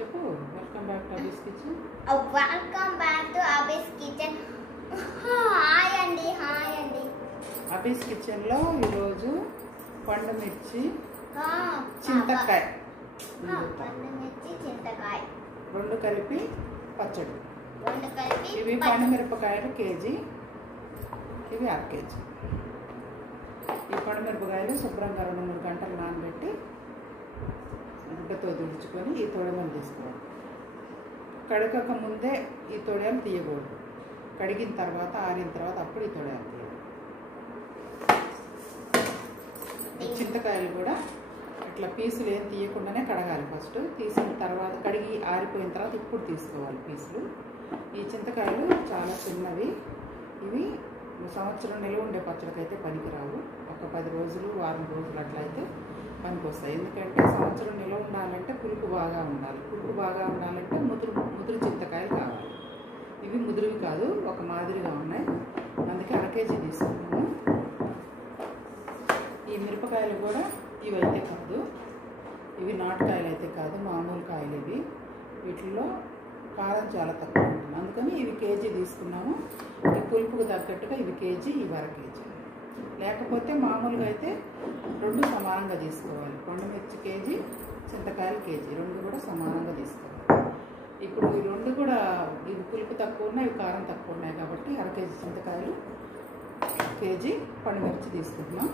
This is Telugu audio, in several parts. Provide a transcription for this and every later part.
చెప్పు. Welcome back to Abby's kitchen. Welcome back to Abby's kitchen. Hi అండి, హాయ్ అండి. అబీస్ కిచెన్లో ఈరోజు పండు మిర్చి, చింతకాయ, రెండు కలిపి పచ్చడి. ఇవి పండు మిరపకాయలు కేజీ, ఇవి అర కేజీ. ఈ పండు మిరపకాయలు శుభ్రంగా 2-3 గంటలు నానబెట్టి గుడ్డతో తుడుచుకొని ఈ తొడిమలు తీసుకోవాలి. కడగక ముందే ఈ తొడియాలు తీయకూడదు. కడిగిన తర్వాత ఆరిన తర్వాత అప్పుడు ఈ తొడియాలు తీయాలి. ఈ చింతకాయలు కూడా ఇట్లా పీసులు ఏం తీయకుండానే కడగాలి. ఫస్ట్ తీసిన తర్వాత కడిగి ఆరిపోయిన తర్వాత ఇప్పుడు తీసుకోవాలి పీసులు. ఈ చింతకాయలు చాలా చిన్నవి. ఇవి సంవత్సరం నిలువ ఉండే పచ్చడికైతే పనికిరావు. ఒక 10 రోజులు, వారం రోజులు అట్లయితే పనికొస్తాయి. ఎందుకంటే సంవత్సరం నిలువ ఉండాలంటే పులుపు బాగా ఉండాలి. పులుపు బాగా ఉండాలంటే ముదురు చింతకాయలు కావాలి. ఇవి ముదురువి కాదు, ఒక మాదిరిగా ఉన్నాయి. అందుకే అర కేజీ తీసుకున్నాము. ఈ మిరపకాయలు కూడా ఇవైతే కాదు, ఇవి నాటుకాయలు అయితే కాదు, మామూలు కాయలు ఇవి. వీటిల్లో కారం చాలా తక్కువ ఉంటుంది. అందుకని ఇవి కేజీ తీసుకున్నాము. ఈ పులుపుకు తగ్గట్టుగా ఇవి కేజీ, ఇవి అర కేజీ. లేకపోతే మామూలుగా అయితే 2 సమానంగా తీసుకోవాలి. పండు మిర్చి కేజీ, చింతకాయలు కేజీ, 2 కూడా సమానంగా తీసుకోవాలి. ఇప్పుడు ఈ 2 కూడా ఇవి పులుపు తక్కువ ఉన్నాయి, ఇవి కారం తక్కువ ఉన్నాయి కాబట్టి అర కేజీ చింతకాయలు, కేజీ పండు మిర్చి తీసుకుంటున్నాం.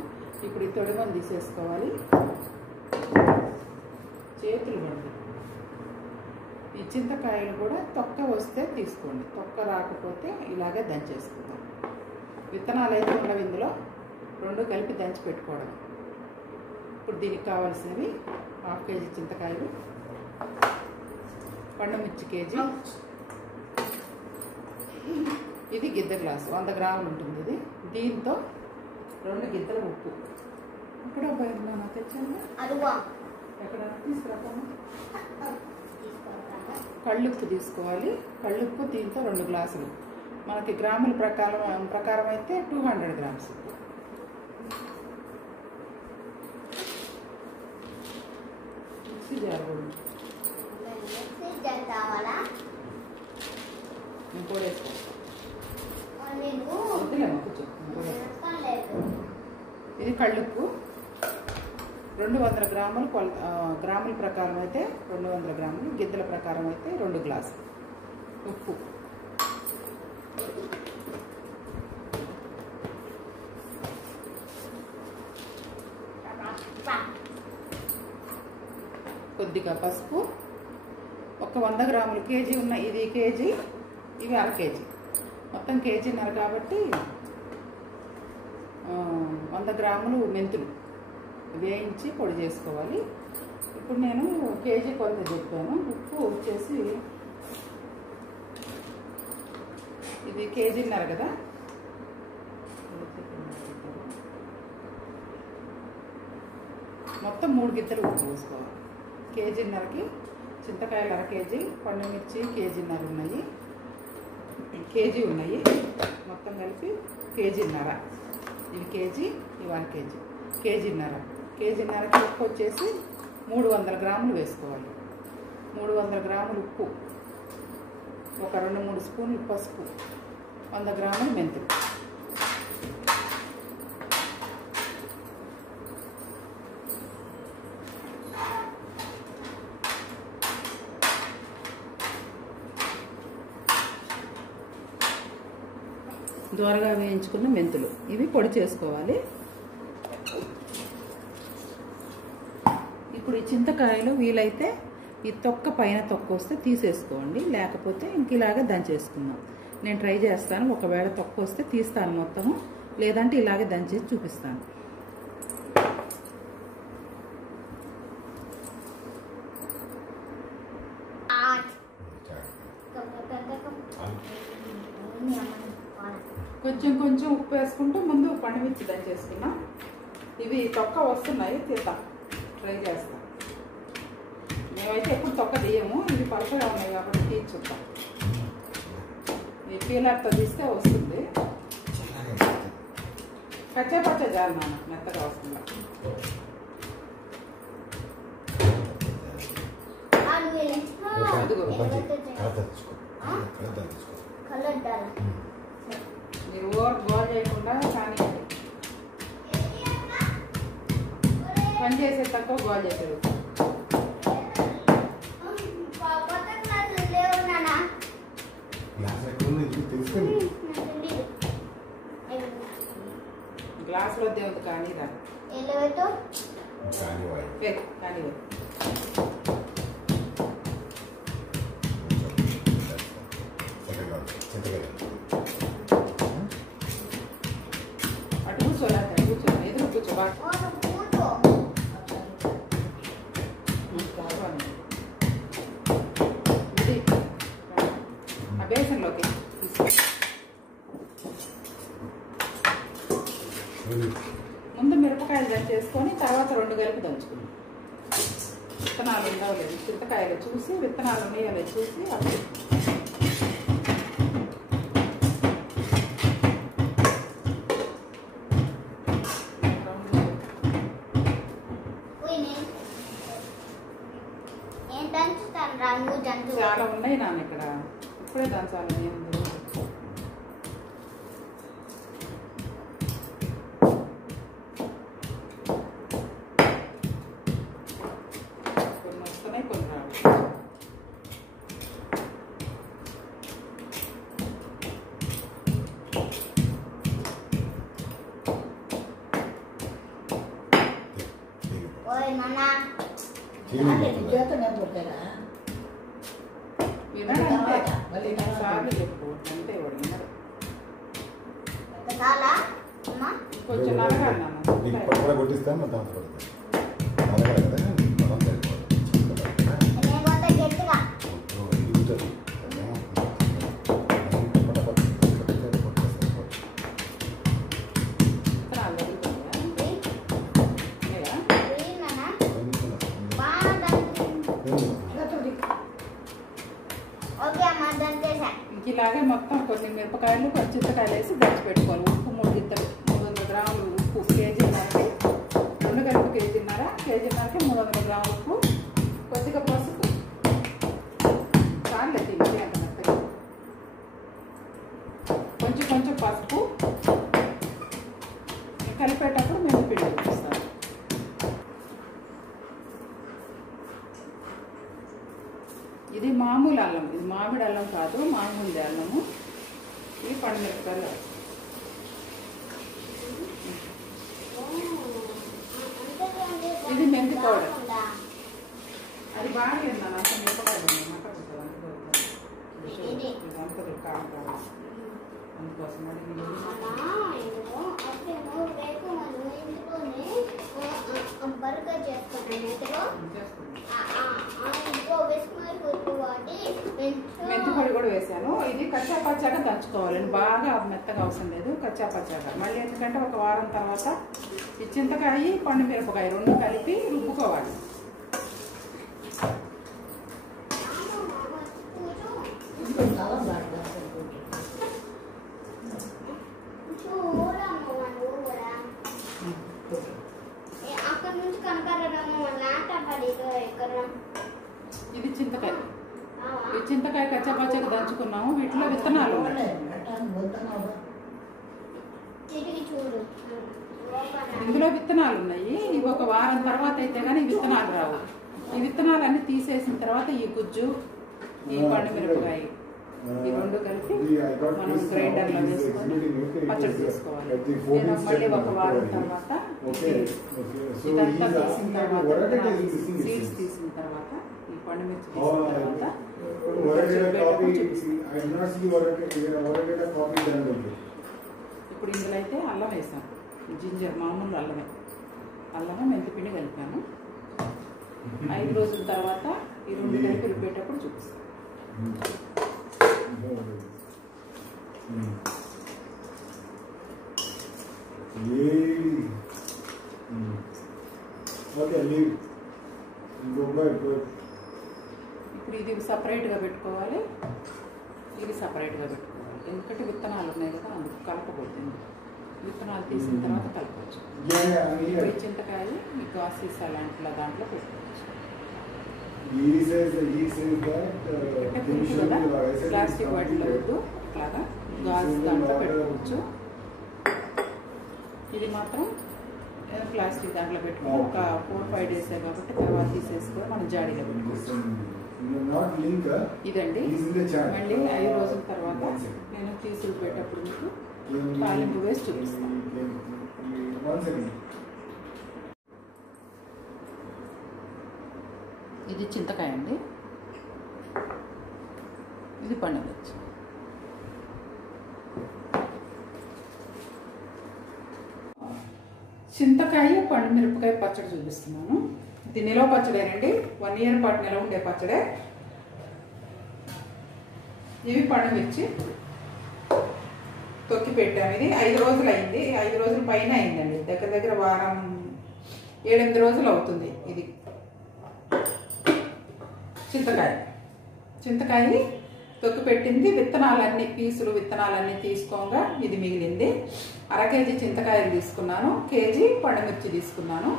ఇప్పుడు ఈ తొడిమలు తీసేసుకోవాలి. చేతులు పడుతుంది. ఈ చింతకాయలు కూడా తొక్క వస్తే తీసుకోండి, తొక్క రాకపోతే ఇలాగే దంచేసుకుందాం. విత్తనాలు అయితే ఉండవు ఇందులో, 2 కలిపి దంచి పెట్టుకోవడం. ఇప్పుడు దీనికి కావాల్సినవి 1/2 కేజీ చింతకాయలు, పండు మిర్చి కేజీ, ఇది గిద్ద గ్లాసు 100 గ్రాములు ఉంటుంది ఇది. దీంతో 2 గిద్దల ఉప్పు. ఇక్కడ బయట తెచ్చాను, ఎక్కడ తీసుకురాము. కళ్ళుప్పు తీసుకోవాలి. కళ్ళుప్పు దీంతో 2 గ్లాసులు. మనకి గ్రాముల ప్రకారం అయితే 200 గ్రామ్స్. మిక్సీ జారు ఇంకోటి వేసుకో. వద్దులేమో కూర్చో. ఇది కళ్ళుప్పు 200 గ్రాములు. గ్రాముల ప్రకారం అయితే 200 గ్రాములు, గిద్దల ప్రకారం అయితే 2 గ్లాసులు. ఉప్పు కొద్దిగా పసుపు, ఒక 100 గ్రాములు. కేజీ ఉన్న ఇది కేజీ, ఇవి అర కేజీ. మొత్తం కేజీన్నర కాబట్టి 100 గ్రాములు మెంతులు వేయించి పొడి చేసుకోవాలి. ఇప్పుడు నేను కేజీ కొలత చెప్పాను. ఉప్పు వచ్చేసి ఇది కేజీన్నర కదా, మొత్తం 3 గిద్దలు ఉప్పు పోసుకోవాలి. కేజీన్నరకి చింతకాయలు అర కేజీ, పండు మిర్చి కేజీన్నర ఉన్నాయి, కేజీ ఉన్నాయి. మొత్తం కలిపి కేజీన్నర. ఇవి కేజీ, ఇవి అర కేజీ, కేజీన్నర. కేజీన్నరకి ఉప్పు వచ్చేసి 300 గ్రాములు వేసుకోవాలి. 300 గ్రాములు ఉప్పు, ఒక 2-3 స్పూన్లు పసుపు, 100 గ్రాములు మెంతులు. దోరగా వేయించుకున్న మెంతులు, ఇవి పొడి చేసుకోవాలి. ఇప్పుడు ఈ చింతకాయలు వీలైతే ఈ తొక్క పైన తొక్క వస్తే తీసేసుకోండి, లేకపోతే ఇంక ఇలాగే దంచేసుకుందాం. నేను ట్రై చేస్తాను. ఒకవేళ తొక్క వస్తే తీస్తాను మొత్తము, లేదంటే ఇలాగే దంచేసి చూపిస్తాను. కొంచెం కొంచెం ఉప్పు వేసుకుంటూ ముందు పండు మిర్చి దంచేసుకున్నాం. ఇవి తొక్క వస్తున్నాయి, తీద్దాం, ట్రై చేస్తాం. మేమైతే ఎప్పుడు తొక్క తీయము, ఇవి పలకగా ఉన్నాయి కాబట్టి తీర్చుద్దాం. ఈ పీలర్తో తీస్తే వస్తుంది. కచ్చా పచ్చా జాలి నాన్న, మెత్తగా వస్తుంది. అదిగో కలర్ డాలా మీరు ఓవర్ గోల్ చేయకుండా కానీ పని చేసే తక్కువ గోల్ చేసేది. గ్లాసులో దేవుడు కానీ రా కానీ అటు కూర్చోలే కూర్చో ఎదురు కూర్చో ఆ బేసన్లోకి ముందు మిరపకాయలు దంచేసుకొని తర్వాత 2 గెలుపు దంచుకున్నాం. విత్తనాలు ఉండవు లేదు, చింతకాయలు చూసి విత్తనాలు ఉన్నాయో లేదు చూసి అప్పుడు చాలా ఉన్నాయి నాన్న ఇక్కడ. ఇప్పుడే దంచాలి నేను. కొన్ని వస్తున్నాయి కొన్ని రావు. సార్లు చెప్పు అంటే కొంచెం నరగాలి ఇలాగే మొత్తం కొన్ని మిరపకాయలు కొన్ని చింతకాయలు వేసి దంచి పెట్టుకోవాలి. ఉప్పు 300 గ్రాములు ఉప్పు, కేజీన్నరకి 2 గంటలు కేజీన్నరకి 300 గ్రాములు ఉప్పు, కొద్దిగా పసుపు, చాలే తింటే అంత మెత్తగా కొంచెం పసుపు కలిపేటప్పుడు మేము పిండి చూపిస్తాం. ఇది మామూలు అల్లం, ఇది మామిడి అల్లం కాదు, మామూలు అల్లము. ఇది పండుమిరపకాయలు. ఇది మెంతి పౌడర్. అది బాగా తిన్నాను అసలు మిరపకాయలు అందుకోసం మెంతి పొడి కూడా వేసాను. ఇది కచ్చా పచ్చాగా దంచుకోవాలి, బాగా మెత్తగా అవసరం లేదు, కచ్చా పచ్చాగా. మళ్ళీ ఎందుకంటే ఒక వారం తర్వాత ఈ చింతకాయ పండు మిరపకాయ 2 కలిపి రుబ్బుకోవాలి. ఇది చింతకాయ, ఈ చింతకాయ కచ్చా పచ్చగా దంచుకున్నాము. వీటిలో విత్తనాలు ఉన్నాయి. ఇందులో విత్తనాలు ఉన్నాయి. ఇవి ఒక వారం తర్వాత అయితే కానీ విత్తనాలు రావు. ఈ విత్తనాలన్నీ తీసేసిన తర్వాత ఈ గుజ్జు, ఈ పండు మిరపకాయ, ఈ 2 కలిపి మనం గ్రైండర్లో వేసుకొని పచ్చడి చేసుకోవాలి. నేను మళ్ళీ ఒక వారం తర్వాత ఇదంతా తీసిన తర్వాత సీడ్స్ తీసిన తర్వాత ఈ పండు మిర్చి తీసిన తర్వాత ఇప్పుడు ఇందులో అయితే అల్లం వేసాను, జింజర్ మామూలు అల్లమే మెంతిపిండి కలిపాను. 5 రోజుల తర్వాత ఈ 2 కలిపి రుబ్బేటప్పుడు చూపిస్తాను. ఇప్పుడు ఇది సపరేట్గా పెట్టుకోవాలి, ఇది సపరేట్గా పెట్టుకోవాలి. ఎందుకంటే విత్తనాలు ఉన్నాయి కదా, అందుకు కలపకూడదు. విత్తనాలు తీసిన తర్వాత కలపవచ్చు. చింతకాయ మీకు ఆసీసా లాంటి దాంట్లో పెట్టుకోవచ్చు. ప్లాస్టిక్ వాటిలో వద్దు, ఇట్లాగా గాజు దాంట్లో పెట్టుకోవచ్చు. ఇది మాత్రం ప్లాస్టిక్ దాంట్లో పెట్టుకుని ఒక 4-5 days కాబట్టి తర్వాత తీసేసుకొని మనం జాడీలో పెట్టుకోవచ్చు. ఇదండి మళ్ళీ 5 రోజుల తర్వాత నేను తీసుకు పెట్టేటప్పుడు మీకు తాలింపు వేసి చూపిస్తాను. ఇది చింతకాయ అండి, ఇది పండుమిర్చి. చింతకాయ పండుమిరపకాయ పచ్చడి చూపిస్తున్నాను. ఇది నిలవ పచ్చడేనండి, 1 year పాటు నిలవ ఉండే పచ్చడే. ఇవి పండుమిర్చి తొక్కి పెట్టాము. ఇది 5 రోజులు అయింది, 5 రోజుల పైన అయిందండి, దగ్గర దగ్గర వారం 7-8 రోజులు అవుతుంది. ఇది చింతకాయ తొక్కి పెట్టింది. విత్తనాలన్నీ పీసులు విత్తనాలన్నీ తీసుకోగా ఇది మిగిలింది. 1/2 kg చింతకాయలు తీసుకున్నాను, 1 kg పండుమిర్చి తీసుకున్నాను.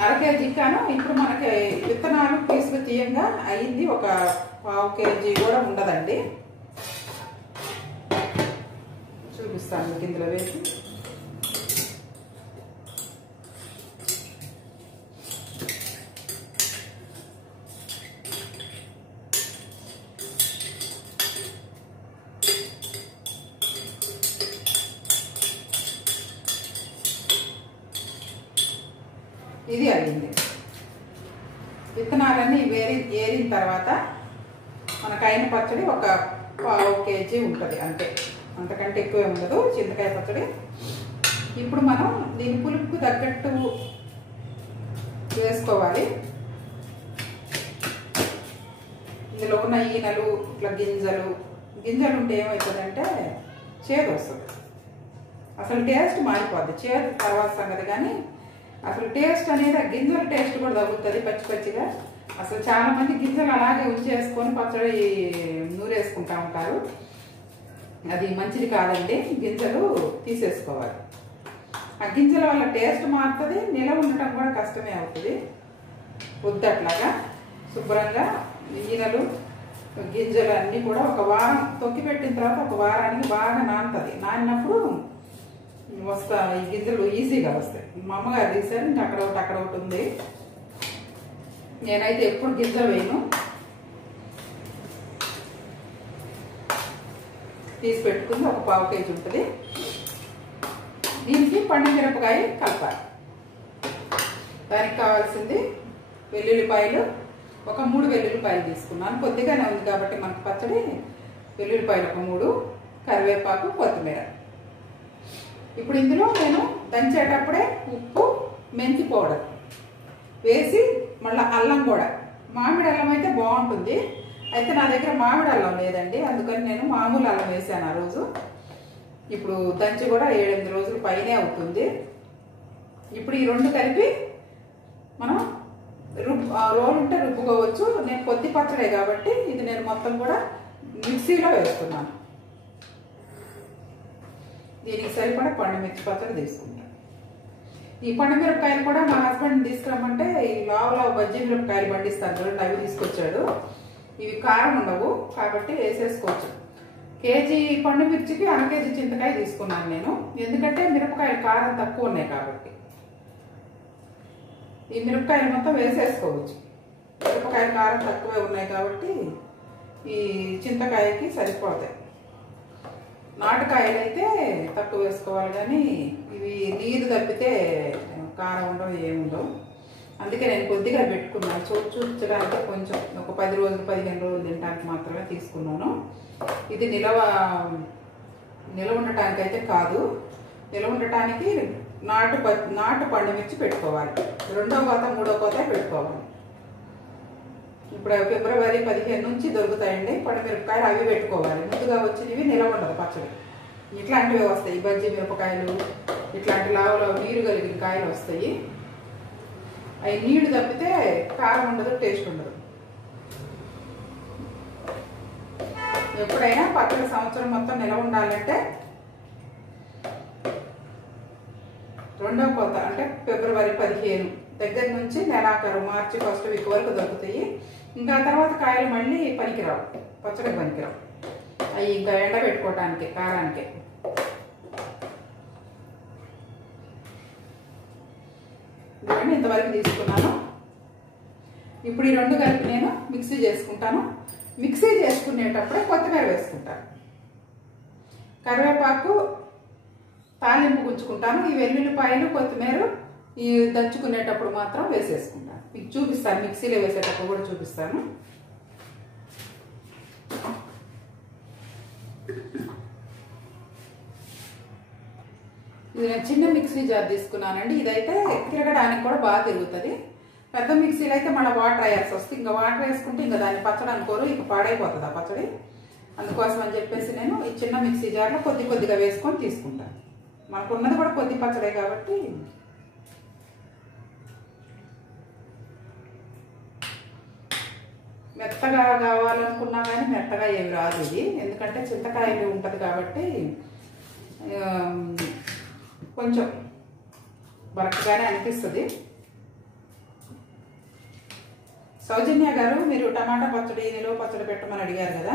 1/2 kg కాను ఇప్పుడు మనకి విత్తనాలు పీసులు తీయంగా అయింది. ఒక 1/2 kg కూడా ఉండదండి. చూపిస్తాను మీకు ఇందులో వేసి. ఇది అయింది. విత్తనాలన్నీ ఏరిన తర్వాత మనకు అయిన పచ్చడి ఒక 1/2 kg ఉంటుంది అంతే, అంతకంటే ఎక్కువే ఉండదు చింతకాయ పచ్చడి. ఇప్పుడు మనం దీని పులుపుకు తగ్గట్టు వేసుకోవాలి. ఇందులో ఉన్న ఈనలు ఇట్లా గింజలు ఉంటే ఏమవుతుందంటే చేదు వస్తుంది, అసలు టేస్ట్ మారిపోద్ది. చేదు తర్వాత సంగతి, కానీ అసలు టేస్ట్ అనేది ఆ గింజల టేస్ట్ కూడా తగ్గుతుంది పచ్చి పచ్చిగా. అసలు చాలా మంది గింజలు అలాగే ఉంచేసుకొని పచ్చడి నూరేసుకుంటా ఉంటారు, అది మంచిది కాదండి. గింజలు తీసేసుకోవాలి. ఆ గింజల వల్ల టేస్ట్ మారుతుంది, నిలవ ఉండటం కూడా కష్టమే అవుతుంది. వద్దట్లాగా శుభ్రంగా ఈనలు గింజలు అన్నీ కూడా ఒక వారం తొక్కి పెట్టిన తర్వాత ఒక వారానికి బాగా నానుతుంది. నానినప్పుడు ఈ గింజలు ఈజీగా వస్తాయి. మా అమ్మగారు తీసారు, ఇంకా అక్కడ ఒకటి ఉంది. నేనైతే ఎప్పుడు గింజలు వేయను, తీసి పెట్టుకుంది. ఒక 1/2 kg ఉంటుంది. దీనికి పండుమిరపకాయ కలపాలి. దానికి కావాల్సింది వెల్లుల్లిపాయలు, ఒక 3 వెల్లుల్లిపాయలు తీసుకున్నాను. కొద్దిగానే ఉంది కాబట్టి మనకు పచ్చడి. వెల్లుల్లిపాయలు ఒక 3, కరివేపాకు, కొత్తిమీర. ఇప్పుడు ఇందులో నేను దంచేటప్పుడే ఉప్పు, మెంతి పౌడర్ వేసి మళ్ళీ అల్లం కూడా, మామిడి అల్లం అయితే బాగుంటుంది. అయితే నా దగ్గర మామిడి అల్లం లేదండి, అందుకని నేను మామూలు అల్లం వేసాను ఆ రోజు. ఇప్పుడు దంచి కూడా 7-8 రోజులు పైనే అవుతుంది. ఇప్పుడు ఈ 2 కలిపి మనం రోలు ఉంటే రుబ్బుకోవచ్చు. నేను కొద్ది పచ్చడే కాబట్టి ఇది నేను మొత్తం కూడా మిక్సీలో వేస్తున్నాను. దీనికి సరిపడా పండుమిర్చి పచ్చడి తీసుకుంటాను. ఈ పండుమిరపకాయలు కూడా మా హస్బెండ్ తీసుకురమ్మంటే ఈ లావు బజ్జీ మిరపకాయలు పండిస్తారు చూడండి, అవి తీసుకొచ్చాడు. ఇవి కారం ఉండవు కాబట్టి వేసేసుకోవచ్చు. 1 kg పండుమిర్చికి 1/2 kg చింతకాయ తీసుకున్నాను నేను, ఎందుకంటే మిరపకాయలు కారం తక్కువ ఉన్నాయి కాబట్టి. ఈ మిరపకాయలు మొత్తం వేసేసుకోవచ్చు, మిరపకాయలు కారం తక్కువే ఉన్నాయి కాబట్టి ఈ చింతకాయకి సరిపోతాయి. నాటుకాయలు అయితే తక్కువ వేసుకోవాలి, కానీ ఇవి నీరు తప్పితే కారం ఉండవు, ఏముండవు. అందుకే నేను కొద్దిగా పెట్టుకున్నాను, చూపించడానికి కొంచెం. ఒక 10 రోజులు 15 రోజులు తినడానికి మాత్రమే తీసుకున్నాను. ఇది నిలవ ఉండటానికి అయితే కాదు, నిలవ ఉండటానికి నాటు పండుమిర్చి పెట్టుకోవాలి. 2వ కోత 3వ కోత పెట్టుకోవాలి. ఇప్పుడు ఫిబ్రవరి 15 నుంచి దొరుకుతాయండి పండుమిరపకాయలు, అవి పెట్టుకోవాలి. ముందుగా వచ్చినవి నిలవ ఉండదు పచ్చడి. ఇట్లాంటివి వస్తాయి, బజ్జీ మిరపకాయలు, ఇట్లాంటి లావులో నీరు కలిగిన కాయలు వస్తాయి. అవి నీళ్లు తప్పితే కారం ఉండదు, టేస్ట్ ఉండదు. ఎప్పుడైనా పచ్చడి సంవత్సరం మొత్తం నిలవ ఉండాలంటే 2వ కోత అంటే ఫిబ్రవరి 15 దగ్గర నుంచి నెలాఖరు మార్చి ఫస్ట్ వీక్ వరకు దొరుకుతాయి. ఇంకా తర్వాత కాయలు మళ్ళీ పనికిరావు, పచ్చడికి పనికిరావు. అవి ఇంకా ఎండ పెట్టుకోవటానికి కారానికి. ఇవన్నీ ఇంతవరకు తీసుకున్నాను. ఇప్పుడు ఈ రెండు కలిపి నేను మిక్సీ చేసుకుంటాను. మిక్సీ చేసుకునేటప్పుడే కొత్తిమీర వేసుకుంటాను. కరివేపాకు తాలింపు గుంచుకుంటాను. ఈ వెల్లుల్లిపాయలు కొత్తిమీర ఈ దంచుకునేటప్పుడు మాత్రం వేసేసుకుంటాను. మీకు చూపిస్తాను, మిక్సీలో వేసేటప్పుడు కూడా చూపిస్తాను. ఇది నేను చిన్న మిక్సీ జార్ తీసుకున్నానండి. ఇదైతే తిరగడానికి కూడా బాగా తిరుగుతుంది. పెద్ద మిక్సీలో అయితే మళ్ళీ వాటర్ వేయాల్సి వస్తుంది. ఇంకా వాటర్ వేసుకుంటే ఇంకా దాన్ని పచ్చడి అనుకోరు, ఇక పాడైపోతుంది ఆ పచ్చడి. అందుకోసం అని చెప్పేసి నేను ఈ చిన్న మిక్సీ జార్లో కొద్ది కొద్దిగా వేసుకొని తీసుకుంటాను. మనకు ఉన్నది కూడా కొద్ది పచ్చడే కాబట్టి. మెత్తగా కావాలనుకున్నా కానీ మెత్తగా ఏమి రాదు ఇది, ఎందుకంటే చింతకాయలు ఉంటుంది కాబట్టి కొంచెం బరకగానే అనిపిస్తుంది. సౌజన్య గారు, మీరు టమాటా పచ్చడి నిలువ పచ్చడి పెట్టమని అడిగారు కదా.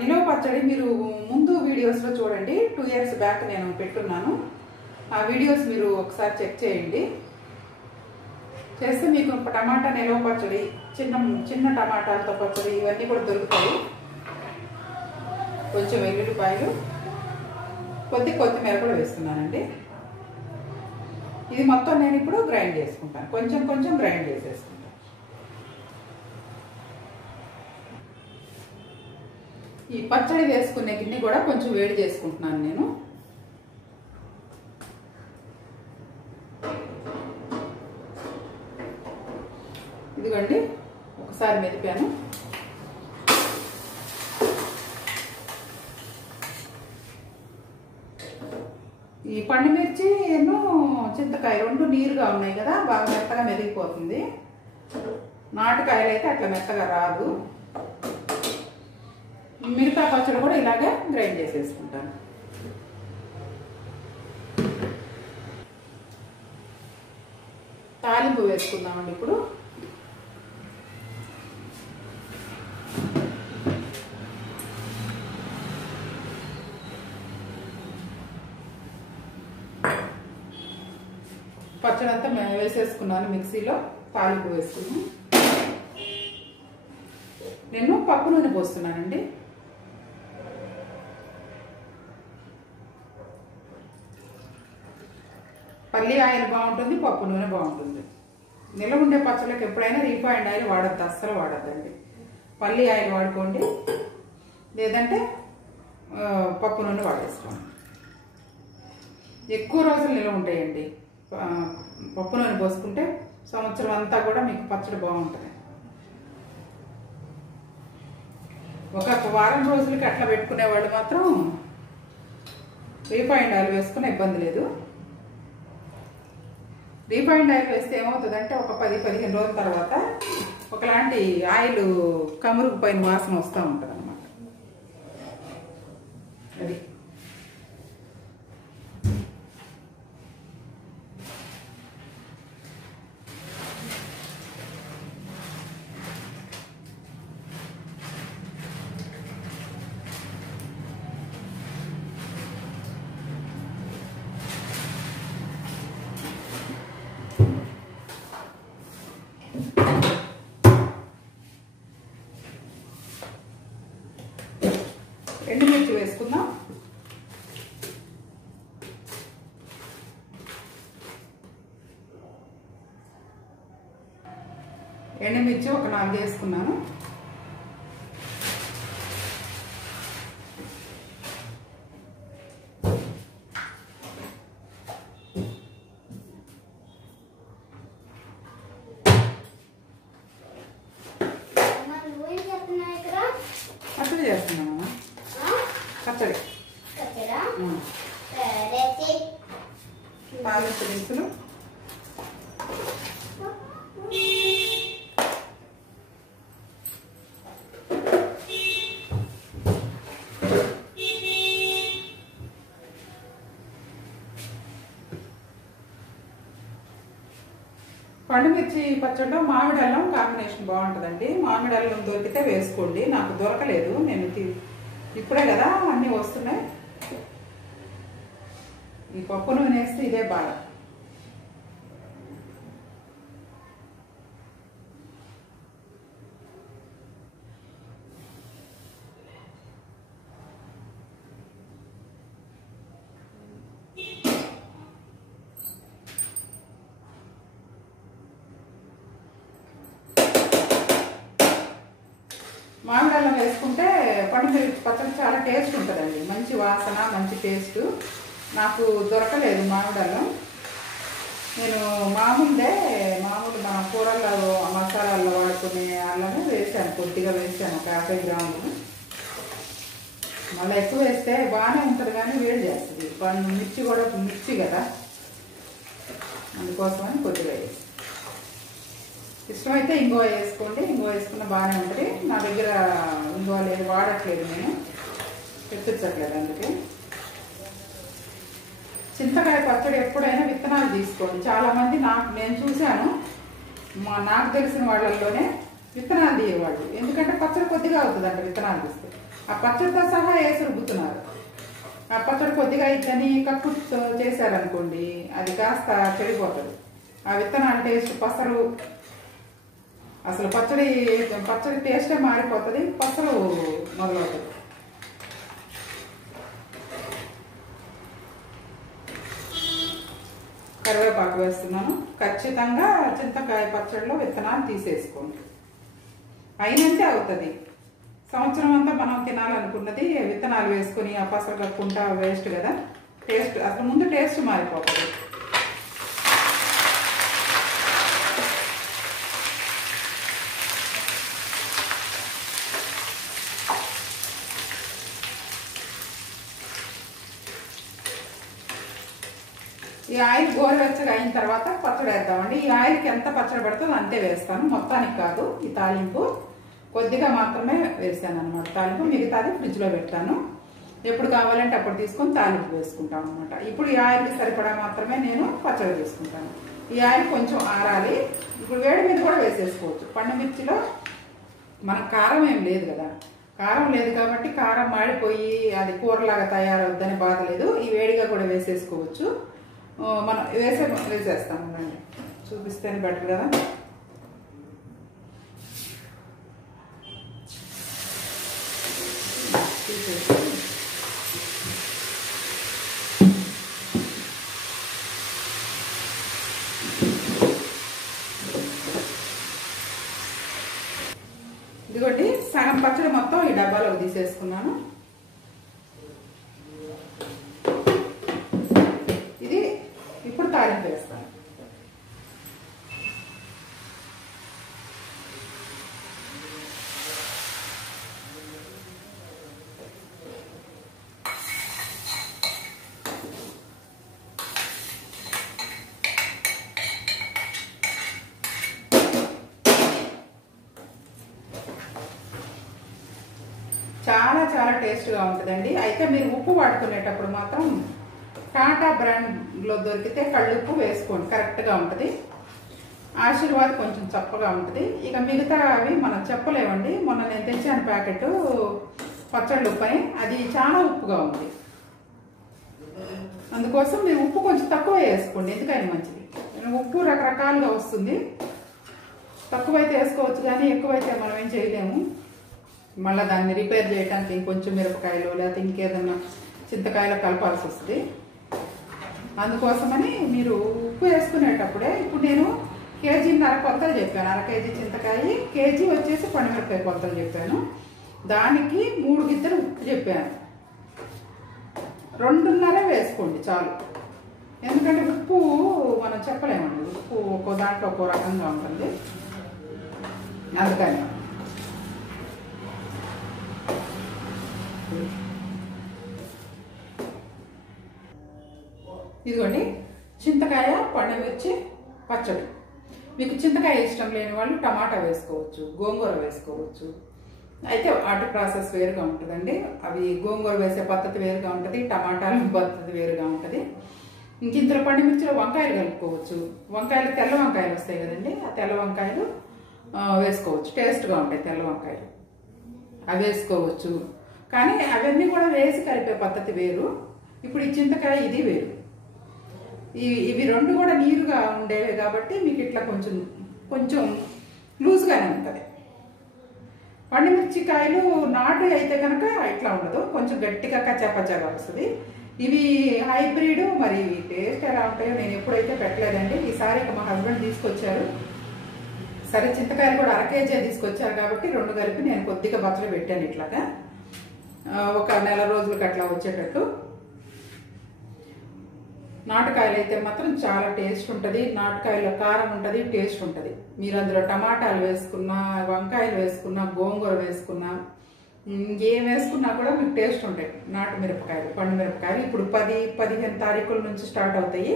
నిలువ పచ్చడి మీరు ముందు వీడియోస్లో చూడండి. 2 years బ్యాక్ నేను పెట్టున్నాను. ఆ వీడియోస్ మీరు ఒకసారి చెక్ చేయండి. చేస్తే మీకు టమాటా నిలువ పచ్చడి, చిన్న చిన్న టమాటాలతో పచ్చడి ఇవన్నీ కూడా దొరుకుతాయి. కొంచెం వెల్లుల్లిపాయలు, కొద్ది కొత్తిమీర కూడా వేస్తున్నానండి. ఇది మొత్తం నేను ఇప్పుడు గ్రైండ్ చేసుకుంటాను. కొంచెం కొంచెం గ్రైండ్ చేసేసుకుంటాను. ఈ పచ్చడి వేసుకునే గిన్నె కూడా కొంచెం వేడి చేసుకుంటున్నాను నేను. ఇదిగోండి, ఒకసారి మెదిపాను. ఈ పండుమిర్చి చింతకాయ రెండు నీరుగా ఉన్నాయి కదా, బాగా మెత్తగా మెదిగిపోతుంది. నాటుకాయలు అయితే అట్లా మెత్తగా రాదు. మిరపకాయ పచ్చడి కూడా ఇలాగే గ్రైండ్ చేసేసుకుంటాను. తాలింపు వేసుకుందామండి ఇప్పుడు. పచ్చడి అంతా వేసేసుకున్నాను మిక్సీలో. తాలింపు వేసుకున్నాను. నేను పప్పు నూనె పోస్తున్నానండి. పల్లి ఆయిల్ బాగుంటుంది, పప్పు నూనె బాగుంటుంది. నిల్వ ఉండే పచ్చళ్ళకి ఎప్పుడైనా రీఫైండ్ ఆయిల్ వాడద్దు, అస్సలు వాడద్దండి. పల్లి ఆయిల్ వాడుకోండి, లేదంటే పప్పు నూనె వాడేసుకోండి. ఎక్కువ రోజులు నిల్వ ఉంటాయండి. పప్పు నూనె పోసుకుంటే సంవత్సరం అంతా కూడా మీకు పచ్చడి బాగుంటుంది. ఒక వారం రోజులకి అట్లా పెట్టుకునే వాళ్ళు మాత్రం రీఫైండ్ ఆయిల్ వేసుకునే ఇబ్బంది లేదు. రీఫైండ్ ఆయిల్ వేస్తే ఏమవుతుందంటే ఒక 10-15 రోజుల తర్వాత ఒకలాంటి ఆయిల్ కమురుకు పైన వాసన వస్తూ ఉంటుంది అన్నమాట. అది ఎండుమిర్చి వేసుకుందాం. ఎండుమిర్చి ఒక 4 వేసుకున్నాను. పచ్చడి చేస్తున్నాము. పచ్చడి తాలింపు దినుసులు, పండుమిర్చి పచ్చడిలో మామిడి అల్లం కాంబినేషన్ బాగుంటుందండి. మామిడి అల్లం దొరికితే వేసుకోండి. నాకు దొరకలేదు, నేను ఇప్పుడే కదా అన్నీ వస్తున్నాయి. ఈ పప్పు నూనె వేస్తే ఇదే బాగా. మామిడి అల్లం వేసుకుంటే పండుమిర్చి పచ్చడి చాలా టేస్ట్ ఉంటుందండి. మంచి వాసన, మంచి టేస్ట్. నాకు దొరకలేదు మామిడి అల్లం. నేను మామూలు మన కూరల్లో మసాలాల్లో వాడుకునే అల్లమే వేసాను, కొద్దిగా వేసాను, ఒక 50 గ్రాములు. మళ్ళీ ఎక్కువ వేస్తే బాగానే ఉంటుంది కానీ వేడి చేస్తుంది. మిర్చి కూడా మిర్చి కదా, అందుకోసమని కొద్దిగా వేసి. ఇష్టమైతే ఇంగువ వేసుకోండి, ఇంగువ వేసుకున్న బాగానే ఉంటుంది. నా దగ్గర ఇంగువ లేదు, వాడట్లేదు, నేను తెప్పించట్లేదు. అందుకే చింతకాయ పచ్చడి ఎప్పుడైనా విత్తనాలు తీసుకోండి. చాలామంది నేను చూశాను, నాకు తెలిసిన వాళ్ళల్లోనే విత్తనాలు తీయవాళ్ళు. ఎందుకంటే పచ్చడి కొద్దిగా అవుతుందంట విత్తనాలు తీస్తే. ఆ పచ్చడితో సహా వేసి రుబ్బుతున్నారు. ఆ పచ్చడి కొద్దిగా ఇద్దని కప్పు చేశారనుకోండి, అది కాస్త చెడిపోతుంది. ఆ విత్తనాల టేస్ట్, పసరు, అసలు పచ్చడి టేస్టే మారిపోతుంది, పసరు మొదలవుతుంది. కరివేపాకు వేస్తున్నాను. ఖచ్చితంగా చింతకాయ పచ్చడిలో విత్తనాలు తీసేసుకోండి. అయినంతే అవుతుంది. సంవత్సరం అంతా మనం తినాలనుకున్నది విత్తనాలు వేసుకొని ఆ పసరు కక్కుంటా వేస్ట్ కదా. టేస్ట్ అసలు ముందు టేస్ట్ మారిపోతుంది. ఈ ఆయిల్ గోరువెచ్చగా అయిన తర్వాత పచ్చడి వేద్దామండి. ఈ ఆయిల్కి ఎంత పచ్చడి పడుతుందో అంతే వేస్తాను, మొత్తానికి కాదు. ఈ తాలింపు కొద్దిగా మాత్రమే వేసాను అనమాట. తాలింపు మిగతాది ఫ్రిడ్జ్లో పెట్టాను. ఎప్పుడు కావాలంటే అప్పుడు తీసుకొని తాలింపు వేసుకుంటాను అనమాట. ఇప్పుడు ఈ ఆయిల్కి సరిపడా మాత్రమే నేను పచ్చడి వేసుకుంటాను. ఈ ఆయిల్ కొంచెం ఆరాలి. ఇప్పుడు వేడి మీద కూడా వేసేసుకోవచ్చు. పండుమిర్చిలో మనకు కారం ఏం లేదు కదా, కారం లేదు కాబట్టి కారం మాడిపోయి అది కూరలాగా తయారవుద్దని బాధ లేదు. ఈ వేడిగా కూడా వేసేసుకోవచ్చు. మనం వేసేస్తాము, చూపిస్తేనే బెటర్ కదా. ఇదిగోండి, సగం పచ్చడి మొత్తం ఈ డబ్బాలోకి తీసేసుకున్నాను. ఇది ఇప్పుడు తాలింపు వేస్తాను. చాలా చాలా టేస్ట్గా ఉంటుందండి. అయితే మీరు ఉప్పు వాడుకునేటప్పుడు మాత్రం టాటా బ్రాండ్లో దొరికితే కళ్ళుప్పు వేసుకోండి, కరెక్ట్గా ఉంటుంది. ఆశీర్వాద్ కొంచెం చప్పగా ఉంటుంది. ఇక మిగతా అవి మనం చెప్పలేమండి. మొన్న నేను తెచ్చాను ప్యాకెట్ పచ్చళ్ళు ఉప్పు అని, అది చాలా ఉప్పుగా ఉంది. అందుకోసం మీరు ఉప్పు కొంచెం తక్కువ వేసుకోండి, ఎందుకని మంచిది. ఉప్పు రకరకాలుగా వస్తుంది. తక్కువైతే వేసుకోవచ్చు కానీ ఎక్కువైతే మనం ఏం చేయలేము. మళ్ళీ దాన్ని రిపేర్ చేయడానికి ఇంకొంచెం మిరపకాయలు లేకపోతే ఇంకేదన్నా చింతకాయలు కలపాల్సి వస్తుంది. అందుకోసమని మీరు ఉప్పు వేసుకునేటప్పుడే, ఇప్పుడు నేను 1.5 కేజీ కొలతలు చెప్పాను. 1/2 కేజీ చింతకాయ, 1 కేజీ వచ్చేసి పండుమిరపకాయ కొలతలు చెప్పాను. దానికి 3 గిద్దలు ఉప్పు చెప్పాను. 2.5 వేసుకోండి చాలు. ఎందుకంటే ఉప్పు మనం చెప్పలేమండి, ఉప్పు ఒక్కో దాంట్లో ఒక్కో రకంగా ఉంటుంది. అందుకని ఇదిగోండి, చింతకాయ పండుమిర్చి పచ్చడి. మీకు చింతకాయ ఇష్టం లేని వాళ్ళు టమాటా వేసుకోవచ్చు, గోంగూర వేసుకోవచ్చు. అయితే వాటి ప్రాసెస్ వేరుగా ఉంటుందండి. అవి గోంగూర వేసే పద్ధతి వేరుగా ఉంటుంది, టమాటాలు పద్ధతి వేరుగా ఉంటుంది. ఇంకింతలో పండుమిర్చిలో వంకాయలు కలుపుకోవచ్చు. వంకాయలు తెల్ల వంకాయలు వస్తాయి కదండి, ఆ తెల్ల వంకాయలు వేసుకోవచ్చు. టేస్ట్గా ఉంటాయి తెల్ల వంకాయలు, అవి వేసుకోవచ్చు. కానీ అవన్నీ కూడా వేసి కలిపే పద్ధతి వేరు. ఇప్పుడు ఈ చింతకాయ ఇది వేరు. ఇవి రెండు కూడా నీరుగా ఉండేవి కాబట్టి మీకు ఇట్లా కొంచెం లూజ్గానే ఉంటుంది. పండుమిర్చికాయలు నాటు అయితే కనుక ఇట్లా ఉండదు, కొంచెం గట్టిగా కచ్చాపచ్చాగా వస్తుంది. ఇవి హైబ్రిడ్. మరి టేస్ట్ ఎలా ఉంటాయో నేను ఎప్పుడైతే పెట్టలేదండి. ఈసారి మా హస్బెండ్ తీసుకొచ్చారు. సరే చింతకాయలు కూడా 1 కేజీ తీసుకొచ్చారు కాబట్టి 2 కలిపి నేను కొద్దిగా పచ్చడి పెట్టాను. ఇట్లాగా ఒక నెల రోజులకి అట్లా వచ్చేటట్టు. నాటుకాయలు అయితే మాత్రం చాలా టేస్ట్ ఉంటుంది. నాటుకాయలో కారం ఉంటుంది, టేస్ట్ ఉంటుంది. మీరు అందులో టమాటాలు వేసుకున్నా, వంకాయలు వేసుకున్నా, గోంగూర వేసుకున్నా, ఏం వేసుకున్నా కూడా మీకు టేస్ట్ ఉంటాయి. నాటు మిరపకాయలు, పండు మిరపకాయలు ఇప్పుడు 10-15 తారీఖుల నుంచి స్టార్ట్ అవుతాయి.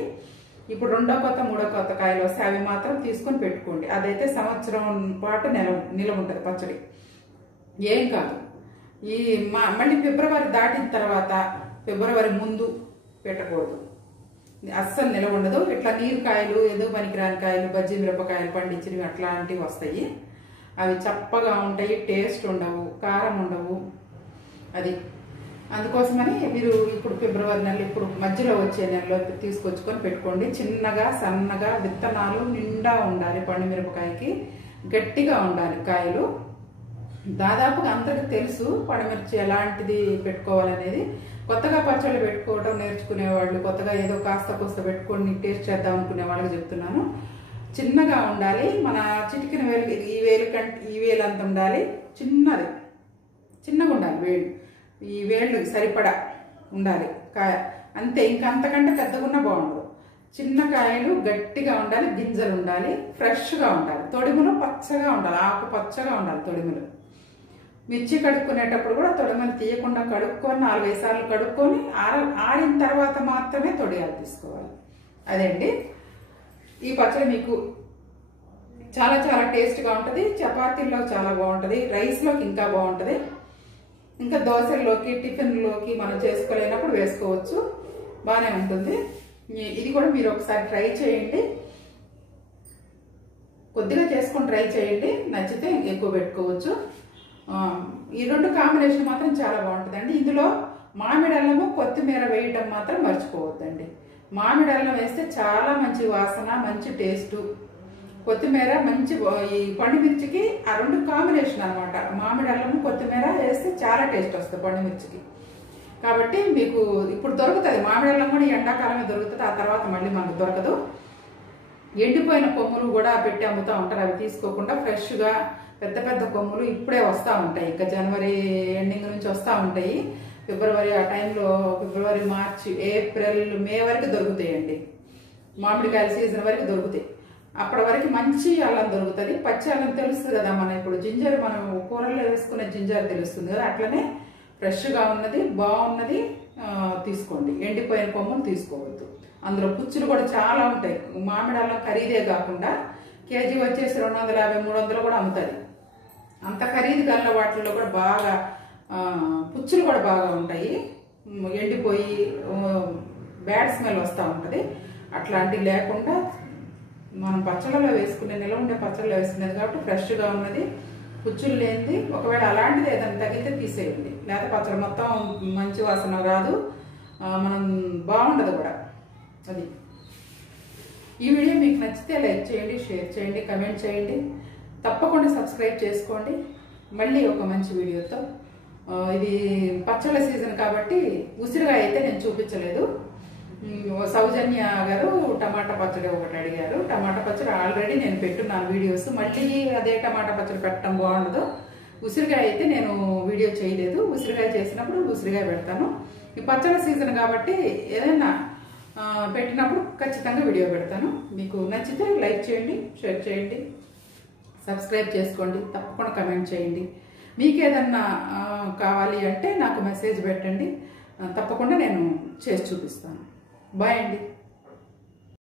ఇప్పుడు 2వ కొత్త 3వ కొత్త కాయలు వస్తాయి. అవి మాత్రం తీసుకొని పెట్టుకోండి. అదైతే సంవత్సరం పాటు నిలవ ఉంటుంది పచ్చడి, ఏం కాదు. మళ్ళీ ఫిబ్రవరి దాటిన తర్వాత, ఫిబ్రవరి ముందు పెట్టకూడదు, అస్సలు నిలవ ఉండదు. ఇట్లా నీరు కాయలు, ఏదో పనికిరాని కాయలు, బజ్జీ మిరపకాయలు పండించినవి అట్లాంటివి వస్తాయి. అవి చప్పగా ఉంటాయి, టేస్ట్ ఉండవు, కారం ఉండవు. అది అందుకోసమని మీరు ఇప్పుడు ఫిబ్రవరి నెల, ఇప్పుడు మధ్యలో వచ్చే నెలలో తీసుకొచ్చుకొని పెట్టుకోండి. చిన్నగా సన్నగా విత్తనాలు నిండా ఉండాలి. పండు మిరపకాయకి గట్టిగా ఉండాలి కాయలు. దాదాపుగా అందరికి తెలుసు పండుమిర్చి ఎలాంటిది పెట్టుకోవాలనేది. కొత్తగా పచ్చళ్ళు పెట్టుకోవడం నేర్చుకునే వాళ్ళు, కొత్తగా ఏదో కాస్త కోస్త పెట్టుకొని టేస్ట్ చేద్దాం అనుకునే వాళ్ళకి చెప్తున్నాను. చిన్నగా ఉండాలి. మన చిటికిన వేలు, ఈ వేలు అంత ఉండాలి. చిన్నగా ఉండాలి వేలు. ఈ వేళ్ళు సరిపడా ఉండాలి కాయ, అంతే. ఇంకా అంతకంటే పెద్దగా ఉన్నా బాగుండదు. చిన్న కాయలు గట్టిగా ఉండాలి, గింజలు ఉండాలి, ఫ్రెష్గా ఉండాలి. తొడిములు పచ్చగా ఉండాలి, ఆకు పచ్చగా ఉండాలి తొడిములు. మిర్చి కడుక్కునేటప్పుడు కూడా తొడిమలు తీయకుండా కడుక్కొని 4-5 సార్లు కడుక్కొని ఆరిన తర్వాత మాత్రమే తొడియాలు తీసుకోవాలి. అదండి ఈ పచ్చడి. మీకు చాలా చాలా టేస్ట్గా ఉంటుంది. చపాతీల్లో చాలా బాగుంటుంది, రైస్లోకి ఇంకా బాగుంటుంది. ఇంకా దోశల్లోకి, టిఫిన్లోకి మనం చేసుకోలేనప్పుడు వేసుకోవచ్చు, బాగానే ఉంటుంది. ఇది కూడా మీరు ఒకసారి ట్రై చేయండి. కొద్దిగా చేసుకొని ట్రై చేయండి, నచ్చితే ఎక్కువ పెట్టుకోవచ్చు. ఈ 2 కాంబినేషన్ మాత్రం చాలా బాగుంటుందండి. ఇందులో మామిడి అల్లము, కొత్తిమీర వేయటం మాత్రం మర్చిపోవద్దండి. మామిడి అల్లం వేస్తే చాలా మంచి వాసన, మంచి టేస్ట్. కొత్తిమీర మంచి, ఈ పండుమిర్చికి ఆ 2 కాంబినేషన్ అనమాట. మామిడి అల్లము, కొత్తిమీర వేస్తే చాలా టేస్ట్ వస్తుంది పండుమిర్చికి. కాబట్టి మీకు ఇప్పుడు దొరుకుతుంది మామిడి అల్లం కూడా, ఎండాకాలమే దొరుకుతుంది. ఆ తర్వాత మళ్ళీ మనకు దొరకదు. ఎండిపోయిన కొమ్ములు కూడా పెట్టి అమ్ముతూ ఉంటారు. అవి తీసుకోకుండా ఫ్రెష్గా పెద్ద పెద్ద కొమ్ములు ఇప్పుడే వస్తూ ఉంటాయి. ఇంకా జనవరి ఎండింగ్ నుంచి వస్తూ ఉంటాయి. ఫిబ్రవరి ఆ టైంలో, ఫిబ్రవరి, మార్చి, ఏప్రిల్, మే వరకు దొరుకుతాయండి. మామిడికాయల సీజన్ వరకు దొరుకుతాయి. అప్పటి వరకు మంచి అల్లం దొరుకుతుంది. పచ్చి అల్లం తెలుస్తుంది కదా, మనం ఇప్పుడు జింజర్, మనం కూరల్లో వేసుకునే జింజర్ తెలుస్తుంది కదా, అట్లనే ఫ్రెష్గా ఉన్నది, బాగున్నది తీసుకోండి. ఎండిపోయిన కొమ్ములు తీసుకోవద్దు. అందులో పుచ్చులు కూడా చాలా ఉంటాయి. మామిడి అల్లం ఖరీదే కాకుండా కేజీ వచ్చేసి 250-300 కూడా అమ్ముతుంది. అంత ఖరీదు గల్ల వాటిల్లో కూడా బాగా పుచ్చులు కూడా బాగా ఉంటాయి. ఎండిపోయి బ్యాడ్ స్మెల్ వస్తూ ఉంటుంది. అట్లాంటివి లేకుండా మనం పచ్చళ్ళలో వేసుకునే, నిలవ ఉండే పచ్చళ్ళలో వేసుకునేది కాబట్టి ఫ్రెష్గా ఉన్నది, పుచ్చులు లేనిది. ఒకవేళ అలాంటిది ఏదైనా తగిలితే తీసేయండి, లేకపోతే పచ్చడి మొత్తం మంచి వాసన రాదు, మనం బాగుండదు కూడా. అది ఈ వీడియో మీకు నచ్చితే లైక్ చేయండి, షేర్ చేయండి, కమెంట్ చేయండి. తప్పకుండా సబ్స్క్రైబ్ చేసుకోండి. మళ్ళీ ఒక మంచి వీడియోతో. ఇది పచ్చళ్ళ సీజన్ కాబట్టి ఉసిరికాయ అయితే నేను చూపించలేదు. సౌజన్య గారు టమాటా పచ్చడి ఒకటి అడిగారు. టమాటా పచ్చడి ఆల్రెడీ నేను పెట్టున్నాను వీడియోస్. మళ్ళీ అదే టమాటా పచ్చడి పెట్టడం బాగుండదు. ఉసిరికాయ అయితే నేను వీడియో చేయలేదు. ఉసిరికాయ చేసినప్పుడు ఉసిరికాయ పెడతాను. ఈ పచ్చళ్ళ సీజన్ కాబట్టి ఏదైనా పెట్టినప్పుడు ఖచ్చితంగా వీడియో పెడతాను. మీకు నచ్చితే లైక్ చేయండి, షేర్ చేయండి, సబ్స్క్రైబ్ చేసుకోండి, తప్పకుండా కమెంట్ చేయండి. మీకు ఏదన్నా కావాలి అంటే నాకు మెసేజ్ పెట్టండి, తప్పకుండా నేను చేసి చూపిస్తాను. బాయ్ అండి.